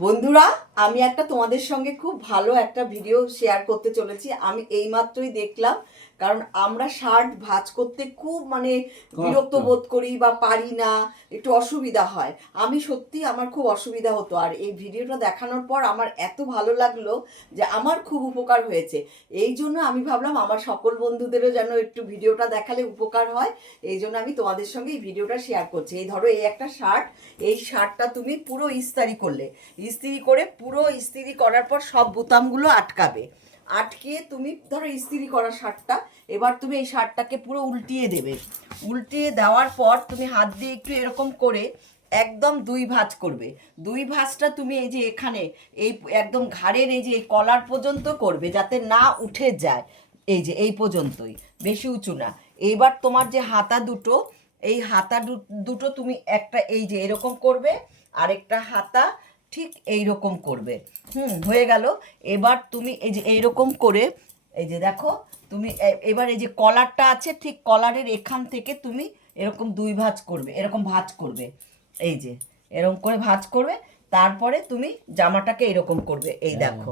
বন্ধুরা, আমি একটা তোমাদের সঙ্গে খুব ভালো একটা ভিডিও শেয়ার করতে চলেছি। আমি এইমাত্রই দেখলাম, কারণ আমরা শার্ট ভাঁজ করতে খুব বিরক্ত বোধ করি বা পারি না, একটু অসুবিধা হয়। আমি সত্যি আমার খুব অসুবিধা হতো, আর এই ভিডিওটা দেখানোর পর আমার এত ভালো লাগলো যে আমার খুব উপকার হয়েছে। এই জন্য আমি ভাবলাম আমার সকল বন্ধুদেরও যেন একটু ভিডিওটা দেখালে উপকার হয়। এই জন্য আমি তোমাদের সঙ্গে এই ভিডিওটা শেয়ার করছি। এই ধরো, এই একটা শার্ট, এই শার্টটা তুমি পুরো ইস্তারি করলে, ইস্ত্রি করে পুরো ইস্ত্রি করার পর সব বোতামগুলো আটকাবে। আটকিয়ে তুমি ধরো ইস্ত্রি করা শার্টটা, এবার তুমি এই শার্টটাকে পুরো উল্টিয়ে দেবে। উল্টিয়ে দেওয়ার পর তুমি হাত দিয়ে একটু এরকম করে একদম দুই ভাঁজ করবে। দুই ভাঁজটা তুমি এই যে এখানে এই একদম ঘাড়ের এই যে এই কলার পর্যন্ত করবে, যাতে না উঠে যায়। এই যে এই পর্যন্তই, বেশি উঁচু না। এইবার তোমার যে হাতা দুটো, এই হাতা দুটো তুমি একটা এই যে এরকম করবে, আরেকটা হাতা ঠিক এই রকম করবে। হয়ে গেল। এবার তুমি এই যে এইরকম করে, এই যে দেখো, তুমি এবার এই যে কলারটা আছে, ঠিক কলারের এখান থেকে তুমি এরকম দুই ভাঁজ করবে, এরকম ভাঁজ করবে। এই যে এরকম করে ভাঁজ করবে, তারপরে তুমি জামাটাকে এরকম করবে। এই দেখো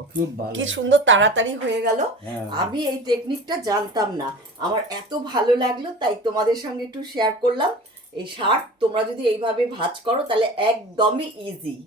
কি সুন্দর তাড়াতাড়ি হয়ে গেল। আমি এই টেকনিকটা জানতাম না, আমার এত ভালো লাগলো, তাই তোমাদের সঙ্গে একটু শেয়ার করলাম। এই শার্ট তোমরা যদি এইভাবে ভাঁজ করো তাহলে একদমই ইজি।